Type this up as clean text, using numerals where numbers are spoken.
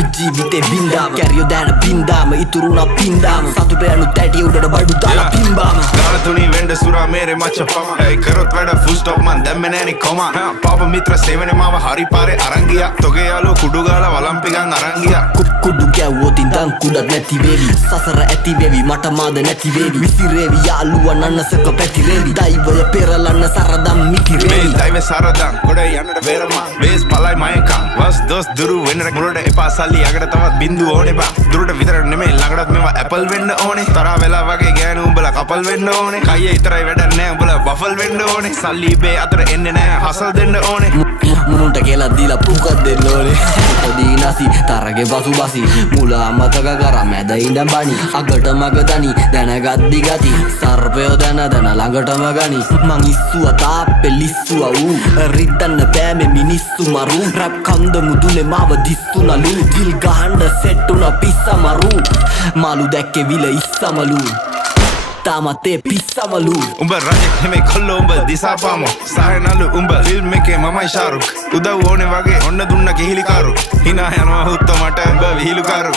අපි ජීවිතේ බින්දාම කැරියෝ දැන බින්දාම ඉතුරුනා පින්දාම සතුට යනු තැටි උඩට බඩු දාලා පිම්බාම ගාන තුනී වෙන්න සුරා මේරේ මච්ච පම ඒ කරොත් වැඩ ෆුල් ස්ටොප් මන් දැම්මේ නෑනේ කොමා පාප මිත්‍ර සේවනේ මාව හරි පාරේ අරන් ගියා තොගේ යාළුවෝ කුඩු ගාලා වලම්පිකන් අරන් ගියා කුඩු ගැව්වොත් ඉඳන් කුඩක් නැති වේවි සසර ඇති වේවි මට මාද නැති වේවි විසිරේවි යාළුවා නන්නසක පැතිරේවි දෛවය පෙරලන්න සරදම් මිතිරේවි දෛවය සරදම් ගොඩ යන්නට වේරමා වේස් පලයි මයකා වස් දොස් දුරු වෙන්න මුලට එපා සල්ලි යකට තවත් බින්දු ඕනේ බා දුරට විතර නෙමෙයි ළඟටත් මේවා ඇපල් වෙන්න ඕනේ තරහ වෙලා වගේ ගෑනු උඹලා කපල් වෙන්න ඕනේ කයියේ ඉතරයි වැඩක් නෑ උඹලා බෆල් වෙන්න ඕනේ සල්ලි බේ අතර එන්නේ නෑ හසල් දෙන්න ඕනේ මුනුන්ට කියලා දීලා පුකක් දෙන්න ඕනේ පොඩි නැසි තරගේ පසුබසි මුලා මතක කරා මැද ඉඳන් බණි අගට මග දනි දැනගද්දි ගති සර්පයෝ දැන ළඟටම ගනි මං ඉස්සුවා තාප්පේ ලිස්සුවා ඌ රිද්දන්න බෑමේ මිනිස්සු මරු රැප් කන්ද මුදුනේ මාව දිස්සුනලු දිල් ගහන්න සෙට් උනා පිස්සමරු මාළු දැක්කේ විල ඉස්සමලු තාමතේ පිස්සමලු උඹ රජෙක් නෙමෙයි කොල්ලෝ උඹ දිසාපාමෝ සායනලු උඹ ෆිල්ම් එකේ මමයි ෂාරුක් උදව් ඕනේ වගේ ඔන්න දුන්න කිහිලිකාරු hina යනවා හුත්තෝ මට උඹ විහිළුකාරු